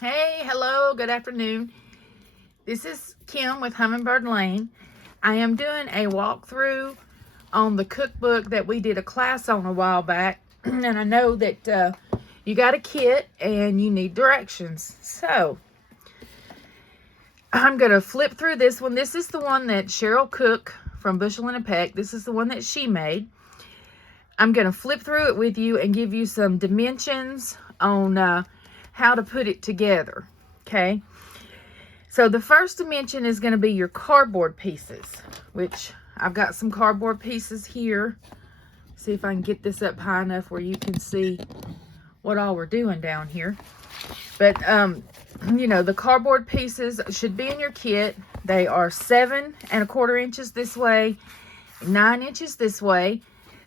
Hey, hello, good afternoon. This is Kim with Hummingbird Lane. I am doing a walkthrough on the cookbook that we did a class on a while back. And I know that you got a kit and you need directions. So I'm going to flip through this one. This is the one that Cheryl Cook from Bushel and a Peck. This is the one that she made. I'm going to flip through it with you and give you some dimensions on how to put it together. Okay. So the first dimension is going to be your cardboard pieces, which I've got some cardboard pieces here. See if I can get this up high enough where you can see what all we're doing down here. But, you know, the cardboard pieces should be in your kit. They are 7 1/4 inches this way, 9 inches this way.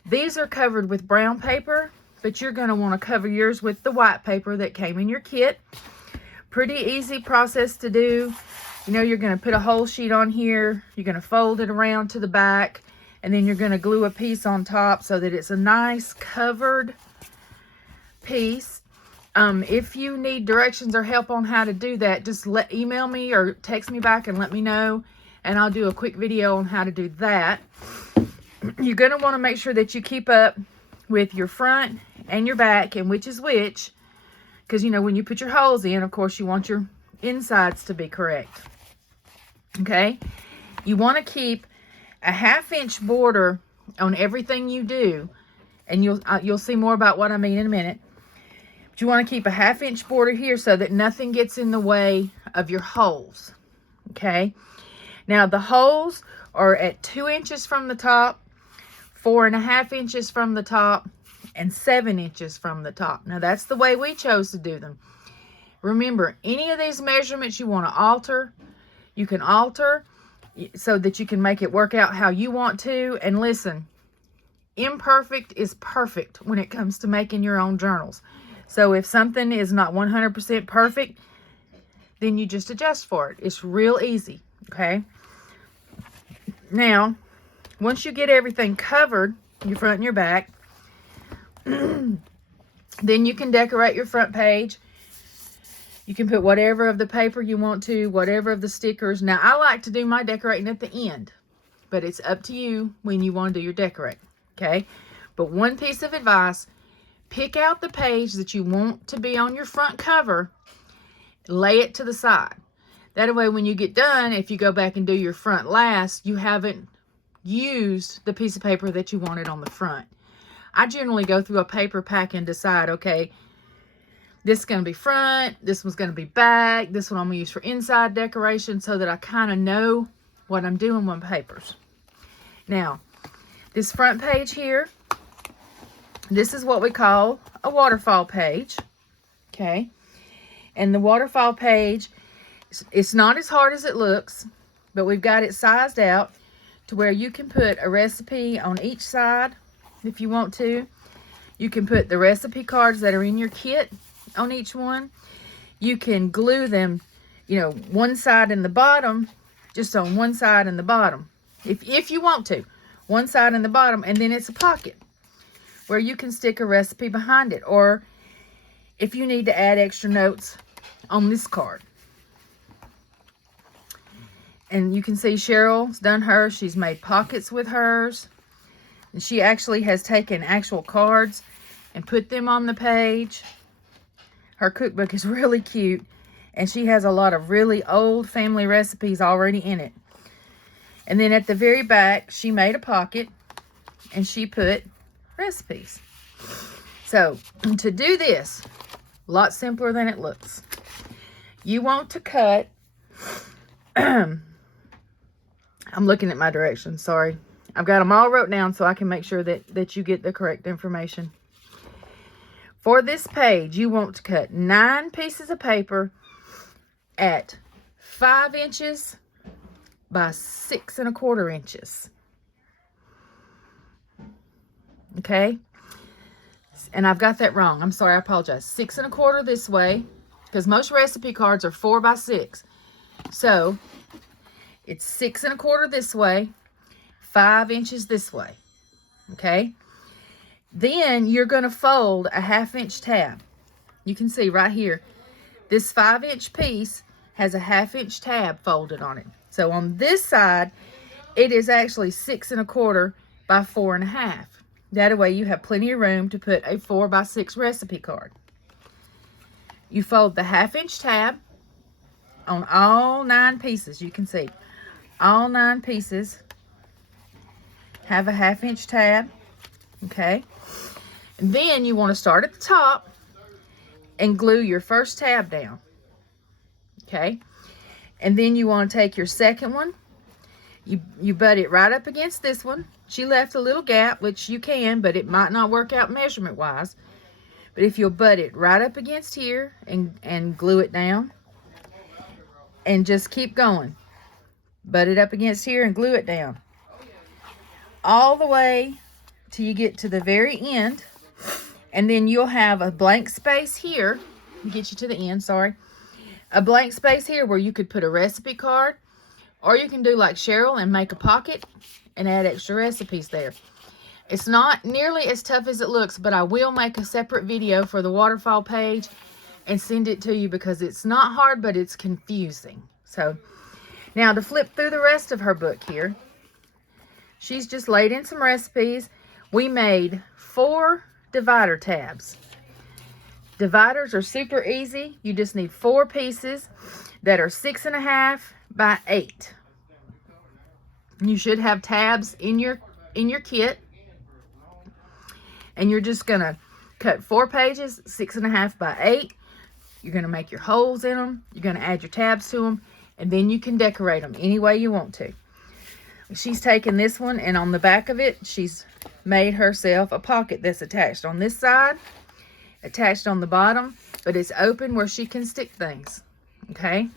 These are covered with brown paper, but you're going to want to cover yours with the white paper that came in your kit. Pretty easy process to do. You know, you're going to put a whole sheet on here. You're going to fold it around to the back, and then you're going to glue a piece on top so that it's a nice covered piece. If you need directions or help on how to do that, just email me or text me back and let me know, and I'll do a quick video on how to do that. You're going to want to make sure that you keep up with your front and your back and which is which. Because, you know, when you put your holes in, of course, you want your insides to be correct. Okay? You want to keep a 1/2 inch border on everything you do. And you'll see more about what I mean in a minute. But you want to keep a 1/2 inch border here so that nothing gets in the way of your holes. Okay? Now, the holes are at 2 inches from the top, 4 1/2 inches from the top, and 7 inches from the top. Now, that's the way we chose to do them. Remember, any of these measurements you want to alter, you can alter so that you can make it work out how you want to. And listen, imperfect is perfect when it comes to making your own journals. So if something is not 100% perfect, then you just adjust for it. It's real easy, okay? Now, once you get everything covered, your front and your back, then you can decorate your front page. You can put whatever of the paper you want to, whatever of the stickers. Now, I like to do my decorating at the end, but it's up to you when you want to do your decorate, okay? But one piece of advice, pick out the page that you want to be on your front cover, lay it to the side. That way, when you get done, if you go back and do your front last, you haven't used the piece of paper that you wanted on the front. I generally go through a paper pack and decide, okay, this is going to be front, this one's going to be back, this one I'm going to use for inside decoration so that I kind of know what I'm doing with papers. Now, this front page here, this is what we call a waterfall page, okay? And the waterfall page, it's not as hard as it looks, but we've got it sized out to where you can put a recipe on each side if you want to. You can put the recipe cards that are in your kit on each one. You can glue them, you know, one side and the bottom, just on one side and the bottom. If you want to, one side and the bottom, and then it's a pocket where you can stick a recipe behind it. Or if you need to add extra notes on this card. And you can see Cheryl's done hers. She's made pockets with hers. And she actually has taken actual cards and put them on the page. Her cookbook is really cute. And she has a lot of really old family recipes already in it. And then at the very back, she made a pocket. And she put recipes. So, to do this, a lot simpler than it looks. You want to cut... I'm looking at my directions, sorry. I've got them all wrote down so I can make sure that you get the correct information. For this page, you want to cut 9 pieces of paper at 5 inches by 6 1/4 inches. Okay? And I've got that wrong. I'm sorry, I apologize. 6 1/4 this way, because most recipe cards are 4 by 6. So, it's 6 1/4 this way, 5 inches this way, okay? Then you're going to fold a 1/2 inch tab. You can see right here, This 5-inch piece has a 1/2-inch tab folded on it. So on this side, it is actually 6 1/4 by 4 1/2. That way you have plenty of room to put a 4 by 6 recipe card. You fold the 1/2-inch tab on all 9 pieces. You can see all 9 pieces have a 1/2-inch tab. Okay. And then you want to start at the top and glue your first tab down. Okay. And then you want to take your second one. You butt it right up against this one. She left a little gap, which you can, but it might not work out measurement wise. But if you'll butt it right up against here and glue it down, and just keep going. Butt it up against here and glue it down. All the way till you get to the very end. And then you'll have a blank space here. Get you to the end, sorry. A blank space here where you could put a recipe card. Or you can do like Cheryl and make a pocket and add extra recipes there. It's not nearly as tough as it looks, but I will make a separate video for the Waterfall page and send it to you because it's not hard, but it's confusing. So now to flip through the rest of her book here, she's just laid in some recipes. We made 4 divider tabs. Dividers are super easy. You just need 4 pieces that are 6 1/2 by 8. You should have tabs in your kit. And you're just gonna cut 4 pages, 6 1/2 by 8. You're gonna make your holes in them. You're gonna add your tabs to them, and then you can decorate them any way you want to. She's taken this one, and on the back of it, she's made herself a pocket that's attached on this side, attached on the bottom, but it's open where she can stick things. Okay.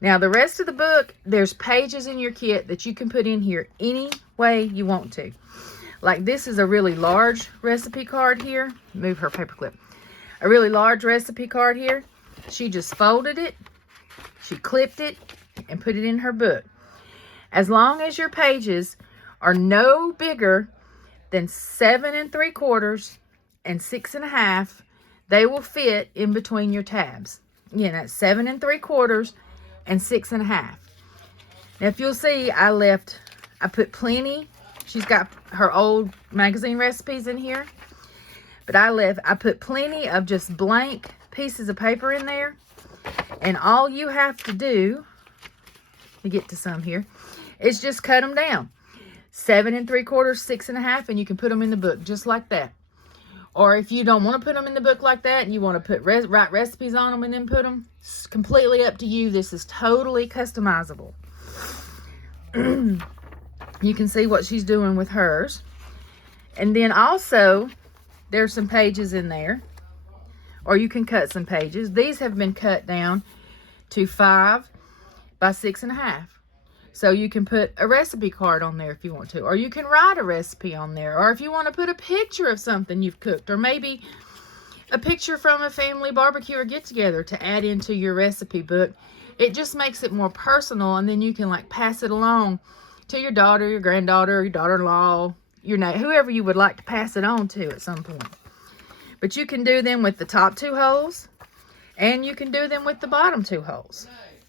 Now the rest of the book, there's pages in your kit that you can put in here any way you want to. Like this is a really large recipe card here. Move her paperclip. A really large recipe card here. She just folded it, she clipped it, and put it in her book. As long as your pages are no bigger than 7 3/4 and 6 1/2, they will fit in between your tabs. Again, that's 7 3/4 and 6 1/2. Now, if you'll see, I put plenty. She's got her old magazine recipes in here, but I put plenty of just blank pieces of paper in there, and all you have to do to get to some here is just cut them down, 7 3/4, 6 1/2, and you can put them in the book just like that. Or if you don't want to put them in the book like that and you want to write recipes on them and then put them, it's completely up to you. This is totally customizable. You can see what she's doing with hers. And then also, there's some pages in there. Or you can cut some pages. These have been cut down to 5 by 6 1/2. So you can put a recipe card on there if you want to. Or you can write a recipe on there. Or if you want to put a picture of something you've cooked. Or maybe a picture from a family barbecue or get-together to add into your recipe book. It just makes it more personal. And then you can like pass it along to your daughter, your granddaughter, your daughter-in-law, whoever you would like to pass it on to at some point. But you can do them with the top 2 holes. And you can do them with the bottom 2 holes.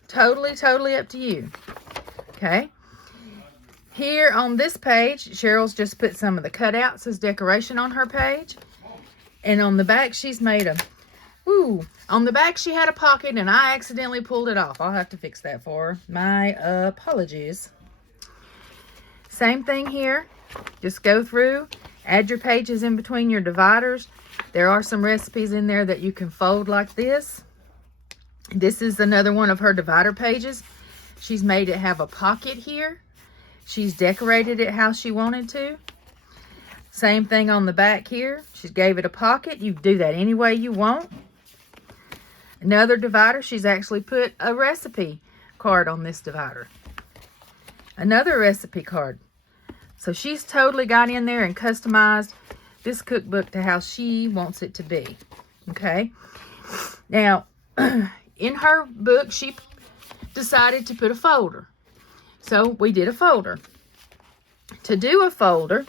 Totally up to you. Okay, here on this page, Cheryl's just put some of the cutouts as decoration on her page. And on the back, she's made on the back she had a pocket and I accidentally pulled it off. I'll have to fix that for her. My apologies. Same thing here. Just go through, add your pages in between your dividers. There are some recipes in there that you can fold like this. This is another one of her divider pages. She's made it have a pocket here. She's decorated it how she wanted to. Same thing on the back here. She gave it a pocket. You do that any way you want. Another divider, she's actually put a recipe card on this divider. Another recipe card. So she's totally got in there and customized this cookbook to how she wants it to be. Okay. Now, in her book, she decided to put a folder. So we did a folder. To do a folder,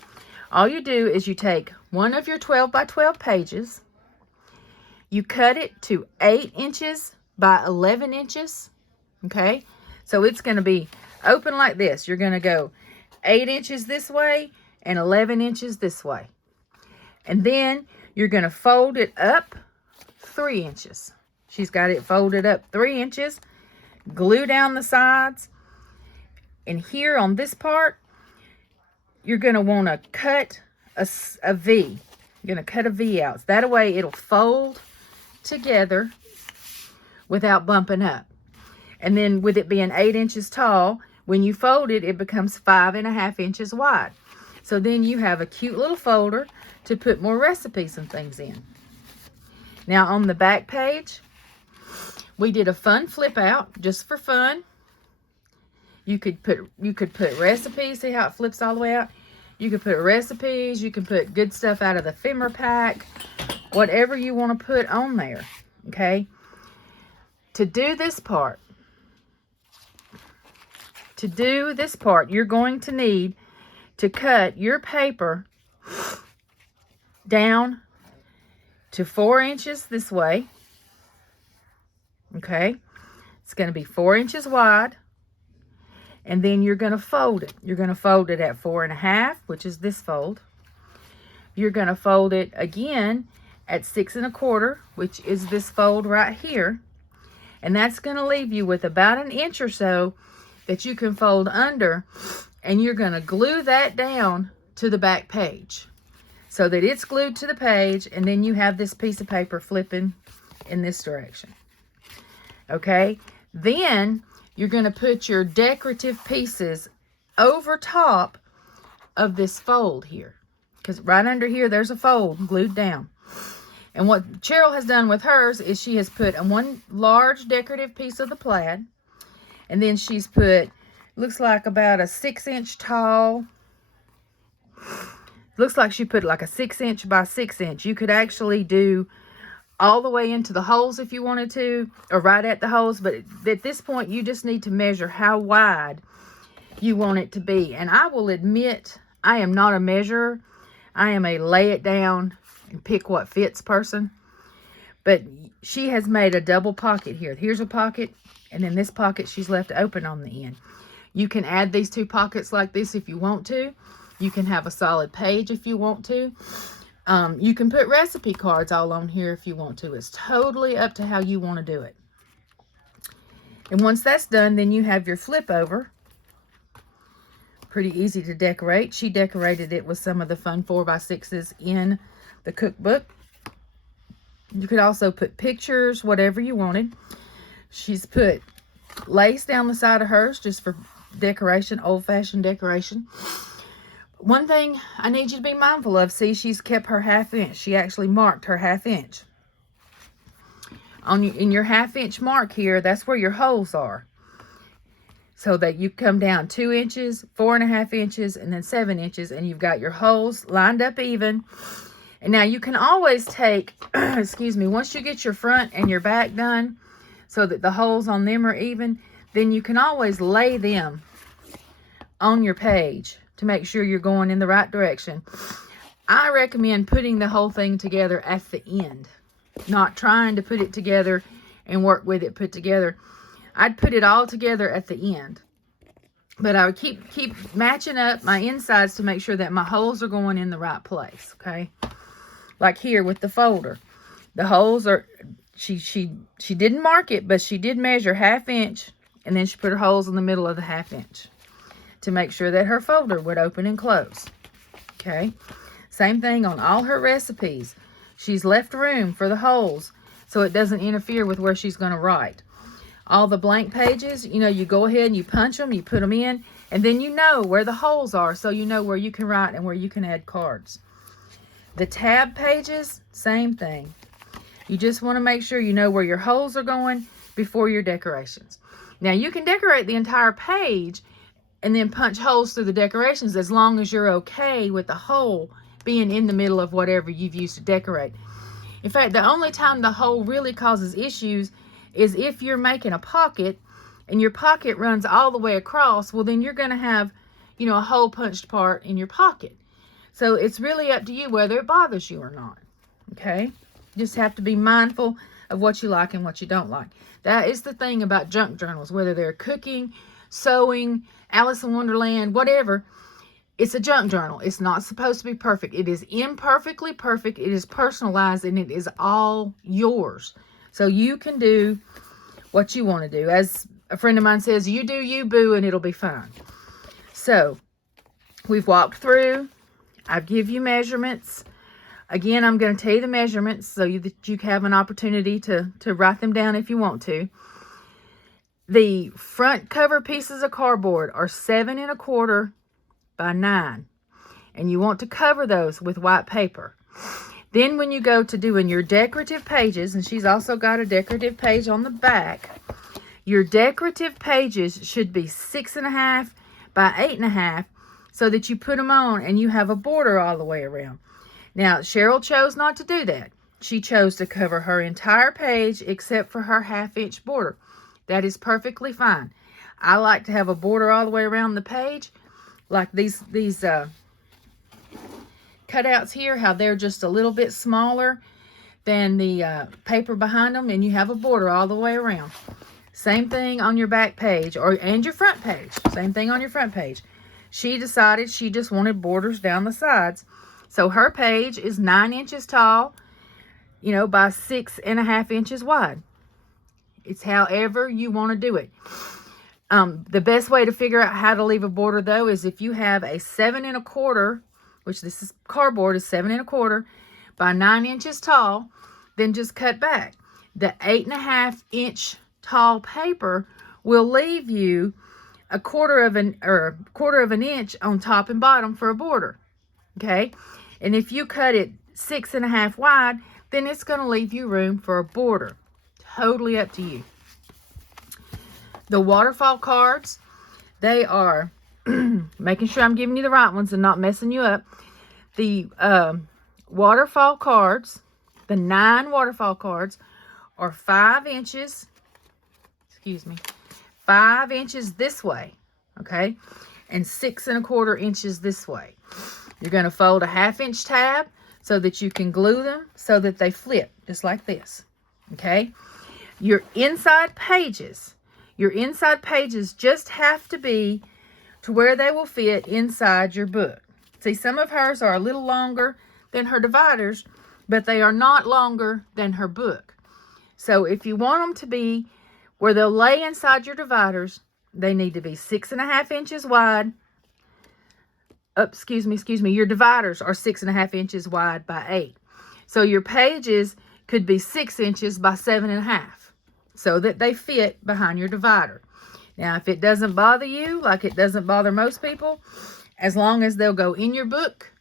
all you do is you take one of your 12 by 12 pages, you cut it to 8 inches by 11 inches. Okay, so it's going to be open like this. You're going to go 8 inches this way and 11 inches this way. And then you're going to fold it up 3 inches. She's got it folded up 3 inches. Glue down the sides. And here on this part, you're going to want to cut a V. You're going to cut a V out. That way it'll fold together without bumping up. And then with it being 8 inches tall, when you fold it, it becomes 5.5 inches wide. So then you have a cute little folder to put more recipes and things in. Now on the back page, we did a fun flip out just for fun. You could put recipes, see how it flips all the way out. You could put recipes, you can put good stuff out of the Femmer pack, whatever you want to put on there, okay? To do this part, you're going to need to cut your paper down to 4 inches this way, okay? It's going to be 4 inches wide. And then you're going to fold it. You're going to fold it at 4.5, which is this fold. You're going to fold it again at 6.25, which is this fold right here. And that's going to leave you with about 1 inch or so that you can fold under. And you're going to glue that down to the back page so that it's glued to the page. And then you have this piece of paper flipping in this direction. Okay? Then you're going to put your decorative pieces over top of this fold here. Because right under here, there's a fold glued down. And what Cheryl has done with hers is she has put one large decorative piece of the plaid. And then she's put, looks like about a 6-inch tall. Looks like she put like a 6-inch by 6-inch. You could actually do all the way into the holes if you wanted to, or right at the holes, but at this point you just need to measure how wide you want it to be. And I will admit, I am not a measurer. I am a lay it down and pick what fits person. But she has made a double pocket here. Here's a pocket, and then this pocket she's left open on the end. You can add these 2 pockets like this if you want to. You can have a solid page if you want to. You can put recipe cards all on here if you want to. It's totally up to how you want to do it. And once that's done, then you have your flip over. Pretty easy to decorate. She decorated it with some of the fun 4x6s in the cookbook. You could also put pictures, whatever you wanted. She's put lace down the side of hers just for decoration, old-fashioned decoration. One thing I need you to be mindful of, see, she's kept her 1/2 inch. She actually marked her 1/2 inch. In your 1/2 inch mark here, that's where your holes are. So that you come down 2 inches, 4.5 inches, and then 7 inches, and you've got your holes lined up even. And now you can always take, excuse me, once you get your front and your back done, so that the holes on them are even, then you can always lay them on your page to make sure you're going in the right direction. I recommend putting the whole thing together at the end, not trying to put it together and work with it put together. I'd put it all together at the end, but I would keep matching up my insides to make sure that my holes are going in the right place. Okay, like here with the folder, the holes are, she didn't mark it, but she did measure 1/2 inch, and then she put her holes in the middle of the 1/2 inch to make sure that her folder would open and close. Okay, same thing on all her recipes. She's left room for the holes so it doesn't interfere with where she's going to write. All the blank pages, you know, you go ahead and you punch them, you put them in, and then you know where the holes are, so you know where you can write and where you can add cards. The tab pages, same thing. You just want to make sure you know where your holes are going before your decorations. Now, you can decorate the entire page and then punch holes through the decorations as long as you're okay with the hole being in the middle of whatever you've used to decorate. In fact, the only time the hole really causes issues is if you're making a pocket and your pocket runs all the way across. Well, then you're going to have, you know, a hole punched part in your pocket. So it's really up to you whether it bothers you or not. Okay? You just have to be mindful of what you like and what you don't like. That is the thing about junk journals, whether they're cooking, sewing, Alice in Wonderland, whatever. It's a junk journal. It's not supposed to be perfect. It is imperfectly perfect. It is personalized, and it is all yours. So you can do what you want to do. As a friend of mine says, you do you, boo, and it'll be fine. So we've walked through. I've give you measurements. Again, I'm going to tell you the measurements so that you have an opportunity to write them down if you want to. The front cover pieces of cardboard are 7 1/4 by 9. And you want to cover those with white paper. Then when you go to doing your decorative pages, and she's also got a decorative page on the back, your decorative pages should be 6 1/2 by 8 1/2 so that you put them on and you have a border all the way around. Now, Cheryl chose not to do that. She chose to cover her entire page except for her 1/2 inch border. That is perfectly fine. I like to have a border all the way around the page, like these cutouts here, how they're just a little bit smaller than the paper behind them, and you have a border all the way around. Same thing on your back page and your front page. Same thing on your front page. She decided she just wanted borders down the sides. So her page is 9 inches tall, by 6 1/2 inches wide. It's however you want to do it. The best way to figure out how to leave a border, though, is if you have a 7 1/4, which this is cardboard, is 7 1/4 by 9 inches tall, then just cut back. The 8 1/2 inch tall paper will leave you a quarter of an inch on top and bottom for a border. Okay, and if you cut it 6 1/2 wide, then it's going to leave you room for a border. Totally up to you. The waterfall cards, they are making sure I'm giving you the right ones and not messing you up. The waterfall cards, the 9 waterfall cards, are 5 inches. 5 inches this way, okay, and 6 1/4 inches this way. You're going to fold a 1/2 inch tab so that you can glue them so that they flip just like this, okay? Your inside pages just have to be to where they will fit inside your book. See, some of hers are a little longer than her dividers, but they are not longer than her book. So if you want them to be where they'll lay inside your dividers, they need to be 6 1/2 inches wide. Excuse me. Your dividers are 6 1/2 inches wide by 8. So your pages could be 6 inches by 7 1/2 so that they fit behind your divider. Now, if it doesn't bother you, like it doesn't bother most people, as long as they'll go in your book,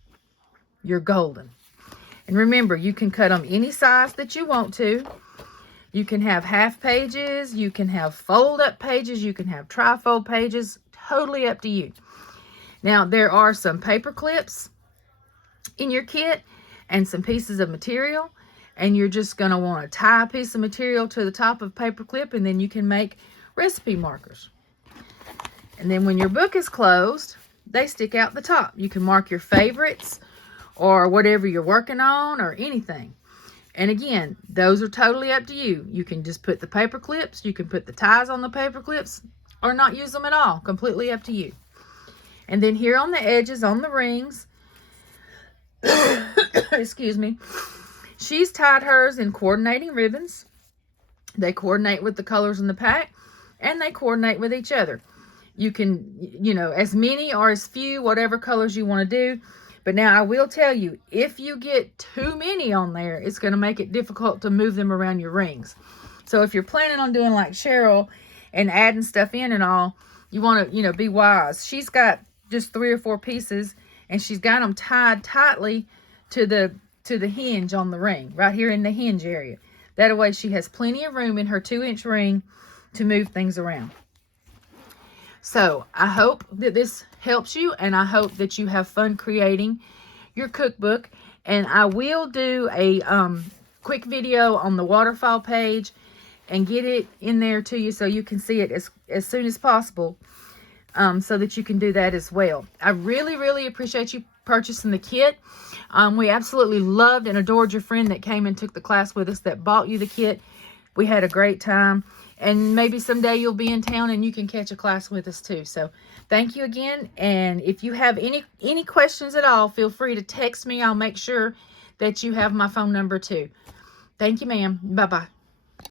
you're golden. And remember, you can cut them any size that you want to. You can have half pages, you can have fold-up pages, you can have trifold pages, totally up to you. Now, there are some paper clips in your kit and some pieces of material, and you're just going to want to tie a piece of material to the top of a paper clip, and then you can make recipe markers. And then when your book is closed, they stick out the top. You can mark your favorites or whatever you're working on or anything. And again, those are totally up to you. You can just put the paper clips, you can put the ties on the paper clips, or not use them at all. Completely up to you. And then here on the edges, on the rings, excuse me, she's tied hers in coordinating ribbons. They coordinate with the colors in the pack, and they coordinate with each other. You can, as many or as few, whatever colors you want to do. But now I will tell you, if you get too many on there, it's going to make it difficult to move them around your rings. So if you're planning on doing like Cheryl and adding stuff in and all, you want to, be wise. She's got just 3 or 4 pieces, and she's got them tied tightly to the hinge on the ring, right here in the hinge area. That way she has plenty of room in her 2-inch ring to move things around. So I hope that this helps you, and I hope that you have fun creating your cookbook. And I will do a quick video on the waterfall page and get it in there to you so you can see it as soon as possible, so that you can do that as well. I really, really appreciate you purchasing the kit. We absolutely loved and adored your friend that came and took the class with us that bought you the kit. We had a great time. And maybe someday you'll be in town and you can catch a class with us too. So thank you again. And if you have any questions at all, feel free to text me. I'll make sure that you have my phone number too. Thank you, ma'am. Bye-bye.